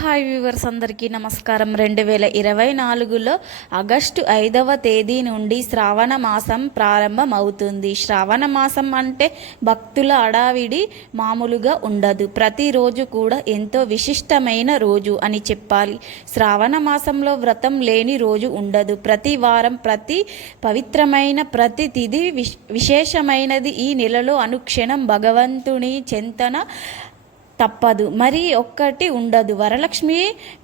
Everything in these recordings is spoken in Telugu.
హాయ్ వ్యూవర్స్, అందరికీ నమస్కారం. 2024లో ఆగస్టు 5వ తేదీ నుండి శ్రావణ మాసం ప్రారంభమవుతుంది. శ్రావణ మాసం అంటే భక్తుల అడావిడి మామూలుగా ఉండదు. ప్రతిరోజు కూడా ఎంతో విశిష్టమైన రోజు అని చెప్పాలి. శ్రావణ మాసంలో వ్రతం లేని రోజు ఉండదు. ప్రతి వారం, ప్రతి పవిత్రమైన ప్రతి తిథి విశేషమైనది. ఈ నెలలో అనుక్షణం భగవంతుని చింతన తప్పదు. మరి ఒక్కటి ఉండదు. వరలక్ష్మి,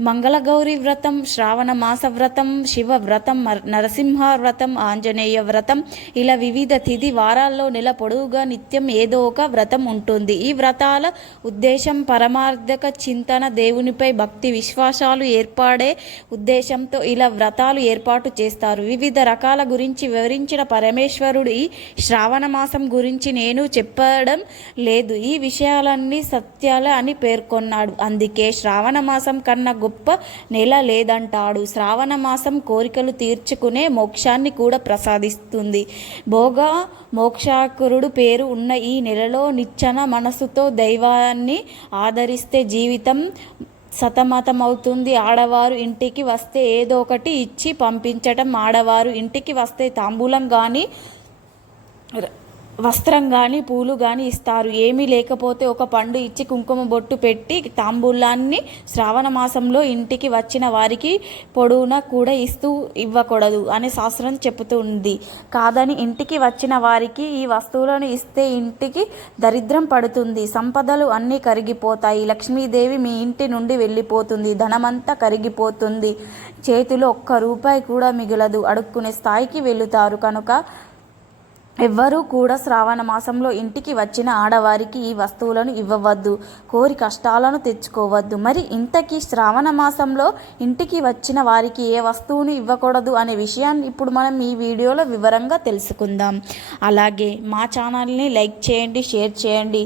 మంగళగౌరి వ్రతం, శ్రావణ మాస వ్రతం, శివ వ్రతం, నరసింహ వ్రతం, ఆంజనేయ వ్రతం, ఇలా వివిధ తిథి వారాల్లో నెల పొడవుగా నిత్యం ఏదో ఒక వ్రతం ఉంటుంది. ఈ వ్రతాల ఉద్దేశం పరమార్థక చింతన, దేవునిపై భక్తి విశ్వాసాలు ఏర్పడే ఉద్దేశంతో ఇలా వ్రతాలు ఏర్పాటు చేస్తారు. వివిధ రకాల గురించి వివరించిన పరమేశ్వరుడు ఈ శ్రావణ మాసం గురించి నేను చెప్పడం లేదు, ఈ విషయాలన్నీ సత్యాలు అని పేర్కొన్నాడు. అందుకే శ్రావణ మాసం కన్నా గొప్ప నెల లేదంటాడు. శ్రావణ మాసం కోరికలు తీర్చుకునే మోక్షాన్ని కూడా ప్రసాదిస్తుంది. భోగ మోక్షాకరుడు పేరు ఉన్న ఈ నెలలో నిచ్చెన మనసుతో దైవాన్ని ఆదరిస్తే జీవితం సతమతమవుతుంది. ఆడవారు ఇంటికి వస్తే ఏదో ఒకటి ఇచ్చి పంపించటం, ఆడవారు ఇంటికి వస్తే తాంబూలం కానీ వస్త్రం కానీ పూలు కానీ ఇస్తారు. ఏమీ లేకపోతే ఒక పండు ఇచ్చి కుంకుమ బొట్టు పెట్టి తాంబూలాన్ని శ్రావణ మాసంలో ఇంటికి వచ్చిన వారికి పొడవునా కూడా ఇవ్వకూడదు అని శాస్త్రం చెబుతుంది. కాదని ఇంటికి వచ్చిన వారికి ఈ వస్తువులను ఇస్తే ఇంటికి దరిద్రం పడుతుంది, సంపదలు అన్నీ కరిగిపోతాయి, లక్ష్మీదేవి మీ ఇంటి నుండి వెళ్ళిపోతుంది, ధనమంతా కరిగిపోతుంది, చేతిలో ఒక్క రూపాయి కూడా మిగలదు, అడుక్కునే స్థాయికి వెళుతారు. కనుక ఎవ్వరూ కూడా శ్రావణ మాసంలో ఇంటికి వచ్చిన ఆడవారికి ఈ వస్తువులను ఇవ్వవద్దు, కోరి కష్టాలను తెచ్చుకోవద్దు. మరి ఇంతకీ శ్రావణ మాసంలో ఇంటికి వచ్చిన వారికి ఏ వస్తువును ఇవ్వకూడదు అనే విషయాన్ని ఇప్పుడు మనం ఈ వీడియోలో వివరంగా తెలుసుకుందాం. అలాగే మా ఛానల్ని లైక్ చేయండి, షేర్ చేయండి,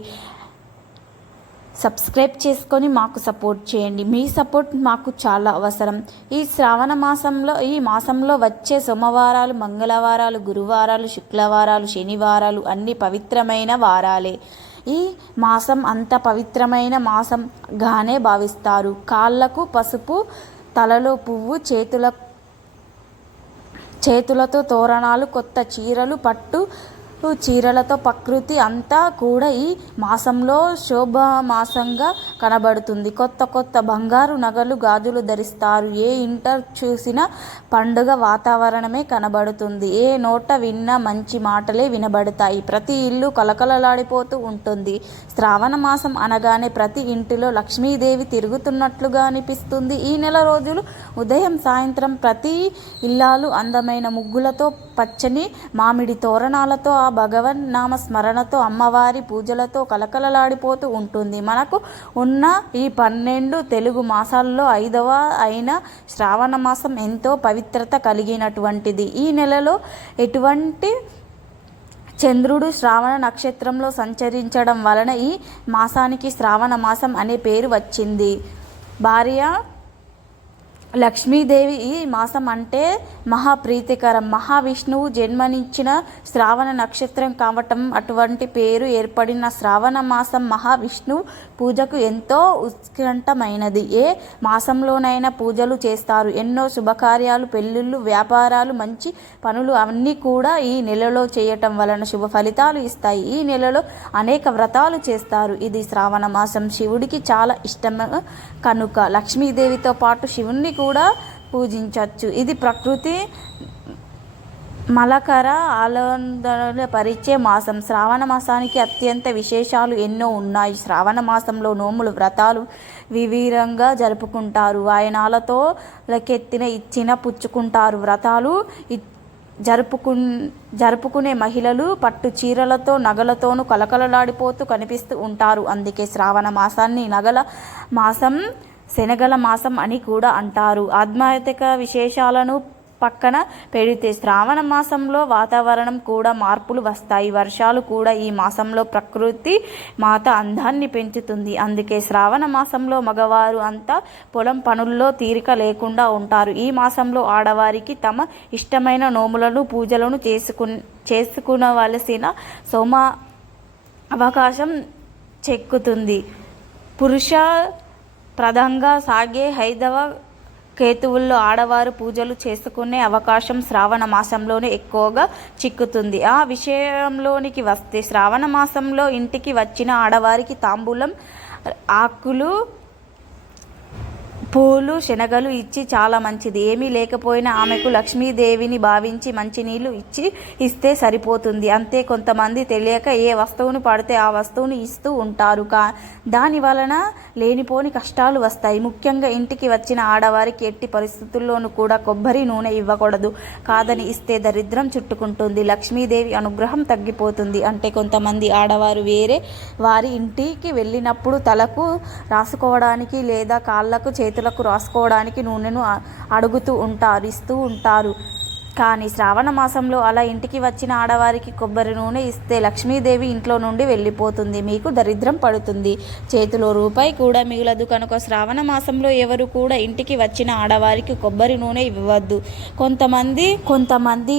సబ్స్క్రైబ్ చేసుకొని మాకు సపోర్ట్ చేయండి. మీ సపోర్ట్ మాకు చాలా అవసరం. ఈ శ్రావణ మాసంలో వచ్చే సోమవారాలు, మంగళవారాలు, గురువారాలు, శుక్రవారాలు, శనివారాలు అన్ని పవిత్రమైన వారాలే. ఈ మాసం అంత పవిత్రమైన మాసంగానే భావిస్తారు. కాళ్ళకు పసుపు, తలలో పువ్వు, చేతులతో తోరణాలు, కొత్త చీరలు, పట్టు చీరలతో ప్రకృతి అంతా కూడా ఈ మాసంలో శోభమాసంగా కనబడుతుంది. కొత్త బంగారు నగలు, గాజులు ధరిస్తారు. ఏ ఇంట చూసినా పండుగ వాతావరణమే కనబడుతుంది. ఏ నోట విన్నా మంచి మాటలే వినబడతాయి. ప్రతి ఇల్లు కలకలలాడిపోతూ ఉంటుంది. శ్రావణ మాసం అనగానే ప్రతి ఇంటిలో లక్ష్మీదేవి తిరుగుతున్నట్లుగా అనిపిస్తుంది. ఈ నెల రోజులు ఉదయం సాయంత్రం ప్రతి ఇల్లాలు అందమైన ముగ్గులతో, పచ్చని మామిడి తోరణాలతో, ఆ భగవన్ నామ స్మరణతో, అమ్మవారి పూజలతో కలకలలాడిపోతూ ఉంటుంది. మనకు ఉన్న ఈ 12 తెలుగు మాసాల్లో 5వ అయిన శ్రావణ మాసం ఎంతో పవిత్రత కలిగినటువంటిది. ఈ నెలలో ఎటువంటి చంద్రుడు శ్రావణ నక్షత్రంలో సంచరించడం వలన ఈ మాసానికి శ్రావణ మాసం అనే పేరు వచ్చింది. భార్య లక్ష్మీదేవి ఈ మాసం అంటే మహాప్రీతికరం. మహావిష్ణువు జన్మనిచ్చిన శ్రావణ నక్షత్రం కావటం అటువంటి పేరు ఏర్పడిన శ్రావణ మాసం మహావిష్ణువు పూజకు ఎంతో ఉత్కంఠమైనది. ఏ మాసంలోనైనా పూజలు చేస్తారు. ఎన్నో శుభకార్యాలు, పెళ్ళిళ్ళు, వ్యాపారాలు, మంచి పనులు అన్నీ కూడా ఈ నెలలో చేయటం వలన శుభ ఫలితాలు ఇస్తాయి. ఈ నెలలో అనేక వ్రతాలు చేస్తారు. ఇది శ్రావణ మాసం శివుడికి చాలా ఇష్టం కనుక లక్ష్మీదేవితో పాటు శివుణ్ణి కూడా పూజించవచ్చు. ఇది ప్రకృతి మలకర ఆనందన పరిచే మాసం. శ్రావణ మాసానికి అత్యంత విశేషాలు ఎన్నో ఉన్నాయి. శ్రావణ మాసంలో నోములు, వ్రతాలు వివరంగా జరుపుకుంటారు. వాయనాలతో లెక్కెత్తిన ఇచ్చిన పుచ్చుకుంటారు. వ్రతాలు జరుపుకునే మహిళలు పట్టు చీరలతో, నగలతోనూ కలకలలాడిపోతూ కనిపిస్తూ ఉంటారు. అందుకే శ్రావణ మాసాన్ని నగల మాసం, శనగల మాసం అని కూడా అంటారు. ఆధ్యాత్మిక విశేషాలను పక్కన పెడితే శ్రావణ మాసంలో వాతావరణం కూడా మార్పులు వస్తాయి. వర్షాలు కూడా ఈ మాసంలో ప్రకృతి మాత అందాన్ని పెంచుతుంది. అందుకే శ్రావణ మాసంలో మగవారు అంతా పొలం పనుల్లో తీరిక లేకుండా ఉంటారు. ఈ మాసంలో ఆడవారికి తమ ఇష్టమైన నోములను, పూజలను చేసుకునవలసిన అవకాశం చెక్కుతుంది. ప్రదంగా సాగే హైదవ కేతువుల్లో ఆడవారు పూజలు చేసుకునే అవకాశం శ్రావణ మాసంలోనే ఎక్కువగా చిక్కుతుంది. ఆ విషయంలోనికి వస్తే శ్రావణ మాసంలో ఇంటికి వచ్చిన ఆడవారికి తాంబూలం, ఆకులు, పూలు, శనగలు ఇచ్చి చాలా మంచిది. ఏమీ లేకపోయినా ఆమెకు లక్ష్మీదేవిని భావించి మంచినీళ్ళు ఇస్తే సరిపోతుంది. అంతే. కొంతమంది తెలియక ఏ వస్తువును పడితే ఆ వస్తువును ఇస్తూ ఉంటారు. దాని వలన లేనిపోని కష్టాలు వస్తాయి. ముఖ్యంగా ఇంటికి వచ్చిన ఆడవారికి ఎట్టి పరిస్థితుల్లోనూ కూడా కొబ్బరి నూనె ఇవ్వకూడదు. కాదని ఇస్తే దరిద్రం చుట్టుకుంటుంది, లక్ష్మీదేవి అనుగ్రహం తగ్గిపోతుంది. అంటే కొంతమంది ఆడవారు వేరే వారి ఇంటికి వెళ్ళినప్పుడు తలకు రాసుకోవడానికి లేదా కాళ్ళకు చేతులకు రాసుకోవడానికి నూనెను అడుగుతూ ఉంటారు, ఇస్తూ ఉంటారు. కానీ శ్రావణ మాసంలో అలా ఇంటికి వచ్చిన ఆడవారికి కొబ్బరి నూనె ఇస్తే లక్ష్మీదేవి ఇంట్లో నుండి వెళ్ళిపోతుంది, మీకు దరిద్రం పడుతుంది, చేతిలో రూపాయి కూడా మిగలదు. కనుక శ్రావణ మాసంలో ఎవరు కూడా ఇంటికి వచ్చిన ఆడవారికి కొబ్బరి నూనె ఇవ్వద్దు. కొంతమంది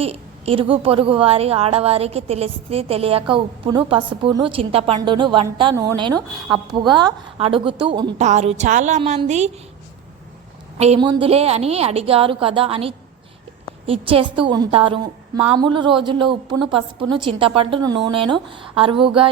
ఇరుగు పొరుగు వారి ఆడవారికి తెలియక ఉప్పును, పసుపును, చింతపండును, వంట నూనెను అప్పుగా అడుగుతూ ఉంటారు. చాలామంది ఏముందులే అని అడిగారు కదా అని ఇచ్చేస్తూ ఉంటారు. మామూలు రోజుల్లో ఉప్పును, పసుపును, చింతపండును, నూనెను అరువుగా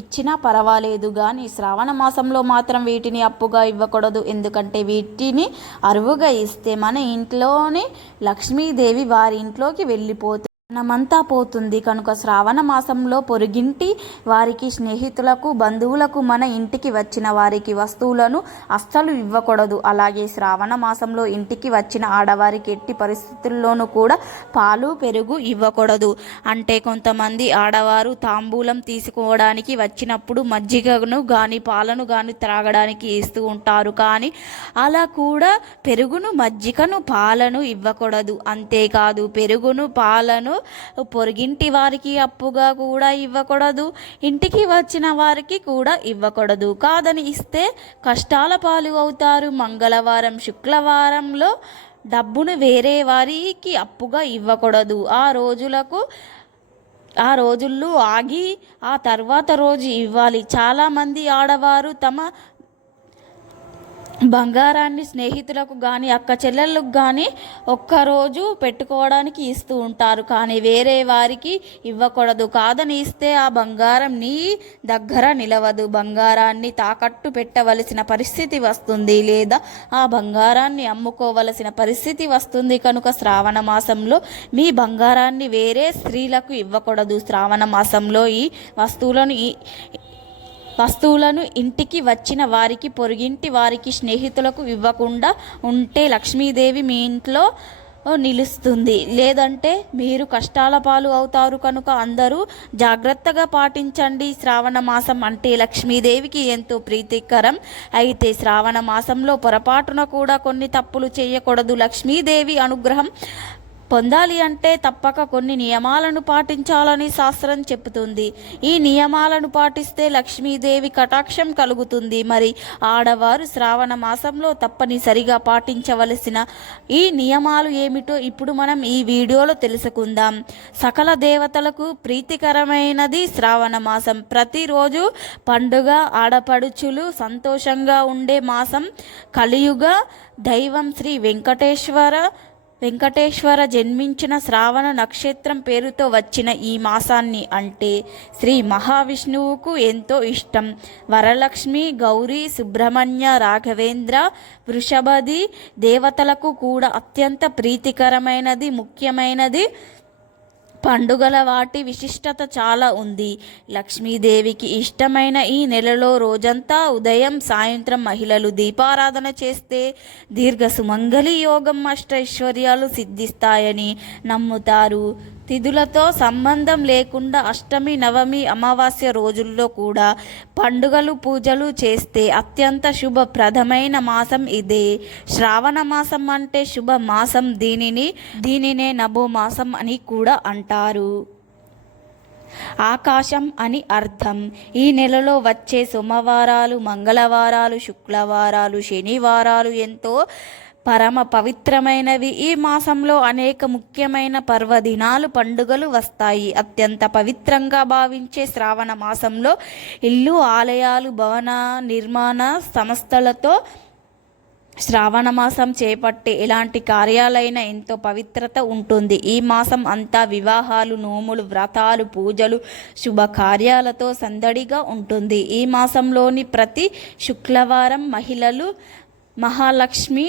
ఇచ్చినా పర్వాలేదు, కానీ శ్రావణ మాసంలో మాత్రం వీటిని అప్పుగా ఇవ్వకూడదు. ఎందుకంటే వీటిని అరువుగా ఇస్తే మన ఇంట్లోని లక్ష్మీదేవి వారి ఇంట్లోకి వెళ్ళిపోతుంది, మనమంతా పోతుంది. కనుక శ్రావణ మాసంలో పొరుగింటి వారికి, స్నేహితులకు, బంధువులకు, మన ఇంటికి వచ్చిన వారికి వస్తువులను అస్సలు ఇవ్వకూడదు. అలాగే శ్రావణ మాసంలో ఇంటికి వచ్చిన ఆడవారికి ఎట్టి పరిస్థితుల్లోనూ కూడా పాలు, పెరుగు ఇవ్వకూడదు. అంటే కొంతమంది ఆడవారు తాంబూలం తీసుకోవడానికి వచ్చినప్పుడు మజ్జిగను కానీ పాలను కానీ త్రాగడానికి ఇస్తూ ఉంటారు. కానీ అలా కూడా పెరుగును, మజ్జిగను, పాలను ఇవ్వకూడదు. అంతేకాదు పెరుగును, పాలను పొరుగింటి వారికి అప్పుగా కూడా ఇవ్వకూడదు, ఇంటికి వచ్చిన వారికి కూడా ఇవ్వకూడదు. కాదని ఇస్తే కష్టాల పాలు అవుతారు. మంగళవారం, శుక్రవారంలో డబ్బును వేరే వారికి అప్పుగా ఇవ్వకూడదు. ఆ రోజుల్లో ఆగి ఆ తర్వాత రోజు ఇవ్వాలి. చాలామంది ఆడవారు తమ బంగారాన్ని స్నేహితులకు కానీ, అక్క చెల్లెళ్ళకు కానీ ఒక్కరోజు పెట్టుకోవడానికి ఇస్తూ ఉంటారు. కానీ వేరే వారికి ఇవ్వకూడదు. కాదని ఇస్తే ఆ బంగారం నీ దగ్గర నిలవదు, బంగారాన్ని తాకట్టు పెట్టవలసిన పరిస్థితి వస్తుంది, లేదా ఆ బంగారాన్ని అమ్ముకోవలసిన పరిస్థితి వస్తుంది. కనుక శ్రావణ మాసంలో మీ బంగారాన్ని వేరే స్త్రీలకు ఇవ్వకూడదు. శ్రావణ మాసంలో ఈ వస్తువులను ఇంటికి వచ్చిన వారికి, పొరుగింటి వారికి, స్నేహితులకు ఇవ్వకుండా ఉంటే లక్ష్మీదేవి మీ ఇంట్లో నిలుస్తుంది, లేదంటే మీరు కష్టాల పాలు అవుతారు. కనుక అందరూ జాగ్రత్తగా పాటించండి. శ్రావణ మాసం అంటే లక్ష్మీదేవికి ఎంతో ప్రీతికరం. అయితే శ్రావణ మాసంలో పొరపాటున కూడా కొన్ని తప్పులు చేయకూడదు. లక్ష్మీదేవి అనుగ్రహం పొందాలి అంటే తప్పక కొన్ని నియమాలను పాటించాలని శాస్త్రం చెబుతుంది. ఈ నియమాలను పాటిస్తే లక్ష్మీదేవి కటాక్షం కలుగుతుంది. మరి ఆడవారు శ్రావణ మాసంలో తప్పనిసరిగా పాటించవలసిన ఈ నియమాలు ఏమిటో ఇప్పుడు మనం ఈ వీడియోలో తెలుసుకుందాం. సకల దేవతలకు ప్రీతికరమైనది శ్రావణ మాసం. ప్రతిరోజు పండుగ, ఆడపడుచులు సంతోషంగా ఉండే మాసం. కలియుగ దైవం శ్రీ వెంకటేశ్వర జన్మించిన శ్రావణ నక్షత్రం పేరుతో వచ్చిన ఈ మాసాన్ని అంటే శ్రీ మహావిష్ణువుకు ఎంతో ఇష్టం. వరలక్ష్మి, గౌరీ, సుబ్రహ్మణ్య, రాఘవేంద్ర, వృషభాది దేవతలకు కూడా అత్యంత ప్రీతికరమైనది, ముఖ్యమైనది. పండుగల వాటి విశిష్టత చాలా ఉంది. లక్ష్మీదేవికి ఇష్టమైన ఈ నెలలో రోజంతా ఉదయం, సాయంత్రం మహిళలు దీపారాధన చేస్తే దీర్ఘ సుమంగళి యోగం, అష్టైశ్వర్యాలు సిద్ధిస్తాయని నమ్ముతారు. తిథులతో సంబంధం లేకుండా అష్టమి, నవమి, అమావాస్య రోజుల్లో కూడా పండుగలు, పూజలు చేస్తే అత్యంత శుభప్రదమైన మాసం ఇదే. శ్రావణ మాసం అంటే శుభ మాసం. దీనినే నభో మాసం అని కూడా అంటారు. ఆకాశం అని అర్థం. ఈ నెలలో వచ్చే సోమవారాలు, మంగళవారాలు, శుక్రవారాలు, శనివారాలు ఎంతో పరమ పవిత్రమైనవి. ఈ మాసంలో అనేక ముఖ్యమైన పర్వదినాలు, పండుగలు వస్తాయి. అత్యంత పవిత్రంగా భావించే శ్రావణ మాసంలో ఇల్లు, ఆలయాలు, భవన నిర్మాణ సంస్థలతో శ్రావణ మాసం చేపట్టే ఎలాంటి కార్యాలైనా ఎంతో పవిత్రత ఉంటుంది. ఈ మాసం అంతా వివాహాలు, నోములు, వ్రతాలు, పూజలు, శుభకార్యాలతో సందడిగా ఉంటుంది. ఈ మాసంలోని ప్రతి శుక్రవారం మహిళలు మహాలక్ష్మి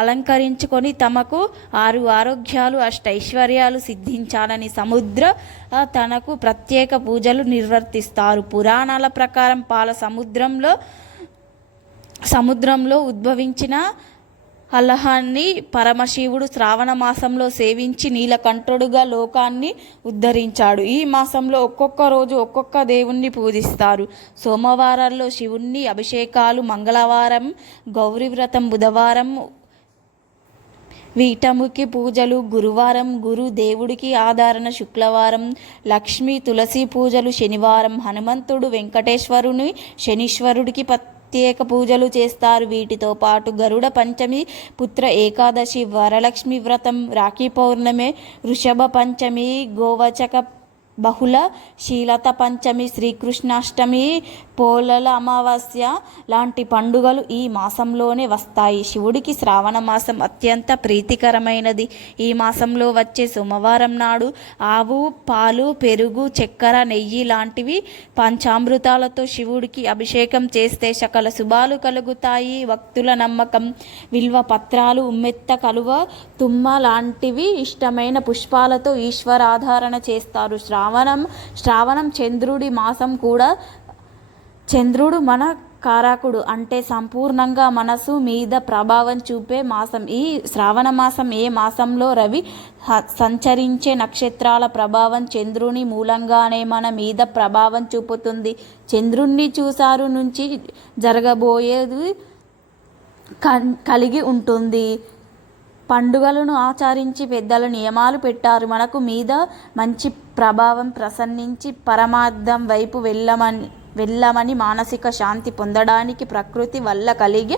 అలంకరించుకొని తమకు 6 ఆరోగ్యాలు, అష్టైశ్వర్యాలు సిద్ధించాలని తనకు ప్రత్యేక పూజలు నిర్వర్తిస్తారు. పురాణాల ప్రకారం పాల సముద్రంలో ఉద్భవించిన అల్లహాన్ని పరమశివుడు శ్రావణ మాసంలో సేవించి నీలకంఠుడుగా లోకాన్ని ఉద్ధరించాడు. ఈ మాసంలో ఒక్కొక్క రోజు ఒక్కొక్క దేవుణ్ణి పూజిస్తారు. సోమవారాల్లో శివుణ్ణి అభిషేకాలు, మంగళవారం గౌరీ వ్రతం, బుధవారం వీటముకి పూజలు, గురువారం గురు దేవుడికి ఆరాధన, శుక్రవారం లక్ష్మీ తులసి పూజలు, శనివారం హనుమంతుడు, వెంకటేశ్వరుని, శనీశ్వరుడికి ప్రత్యేక పూజలు చేస్తారు. వీటితో పాటు గరుడ పంచమి, పుత్ర ఏకాదశి, వరలక్ష్మి వ్రతం, రాఖీ పౌర్ణమి, వృషభ పంచమి, గోవచక బహుళ శీలత పంచమి, శ్రీకృష్ణాష్టమి, పోలల అమావాస్య లాంటి పండుగలు ఈ మాసంలోనే వస్తాయి. శివుడికి శ్రావణ మాసం అత్యంత ప్రీతికరమైనది. ఈ మాసంలో వచ్చే సోమవారం నాడు ఆవు పాలు, పెరుగు, చక్కెర, నెయ్యి లాంటివి పంచామృతాలతో శివుడికి అభిషేకం చేస్తే సకల శుభాలు కలుగుతాయి. భక్తుల నమ్మకం. విల్వ పత్రాలు, ఉమ్మెత్త, కలువ, తుమ్మ లాంటివి ఇష్టమైన పుష్పాలతో ఈశ్వరాధారణ చేస్తారు. శ్రావణం చంద్రుడి మాసం కూడా. చంద్రుడు మన కారకుడు, అంటే సంపూర్ణంగా మనసు మీద ప్రభావం చూపే మాసం. ఈ శ్రావణ మాసం ఏ మాసంలో రవి సంచరించే నక్షత్రాల ప్రభావం చంద్రుని మూలంగానే మన మీద ప్రభావం చూపుతుంది. చంద్రుణ్ణి చూసారు నుంచి జరగబోయేది కలిగి ఉంటుంది. పండుగలను ఆచరించి పెద్దలు నియమాలు పెట్టారు. మనకు మీద మంచి ప్రభావం ప్రసరించి పరమార్థం వైపు వెళ్ళమని మానసిక శాంతి పొందడానికి, ప్రకృతి వల్ల కలిగే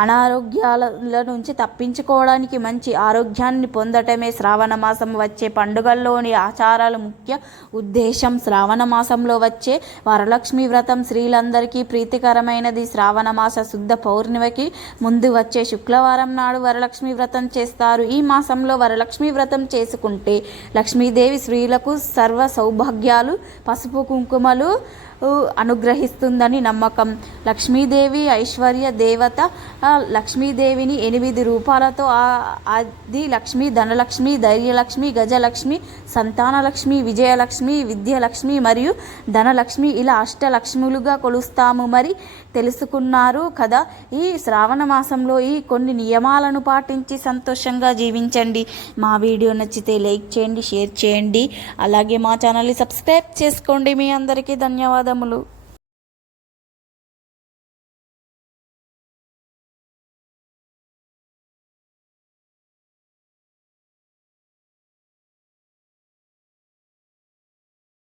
అనారోగ్యాల నుంచి తప్పించుకోవడానికి, మంచి ఆరోగ్యాన్ని పొందటమే శ్రావణ మాసం వచ్చే పండుగల్లోని ఆచారాల ముఖ్య ఉద్దేశం. శ్రావణ మాసంలో వచ్చే వరలక్ష్మి వ్రతం స్త్రీలందరికీ ప్రీతికరమైనది. శ్రావణ మాస శుద్ధ పౌర్ణమికి ముందు వచ్చే శుక్రవారం నాడు వరలక్ష్మి వ్రతం చేస్తారు. ఈ మాసంలో వరలక్ష్మి వ్రతం చేసుకుంటే లక్ష్మీదేవి స్త్రీలకు సర్వ సౌభాగ్యాలు, పసుపు కుంకుమలు అనుగ్రహిస్తుందని నమ్మకం. లక్ష్మీదేవి ఐశ్వర్య దేవత. లక్ష్మీదేవిని 8 రూపాలతో ఆది లక్ష్మి, ధనలక్ష్మి, ధైర్యలక్ష్మి, గజలక్ష్మి, సంతానలక్ష్మి, విజయలక్ష్మి, విద్యలక్ష్మి మరియు ధనలక్ష్మి ఇలా అష్టలక్ష్ములుగా కొలుస్తాము. మరి తెలుసుకున్నారు కదా. ఈ శ్రావణ మాసంలో ఈ కొన్ని నియమాలను పాటించి సంతోషంగా జీవించండి. మా వీడియో నచ్చితే లైక్ చేయండి, షేర్ చేయండి, అలాగే మా ఛానల్ని సబ్స్క్రైబ్ చేసుకోండి. మీ అందరికీ ధన్యవాదాలు.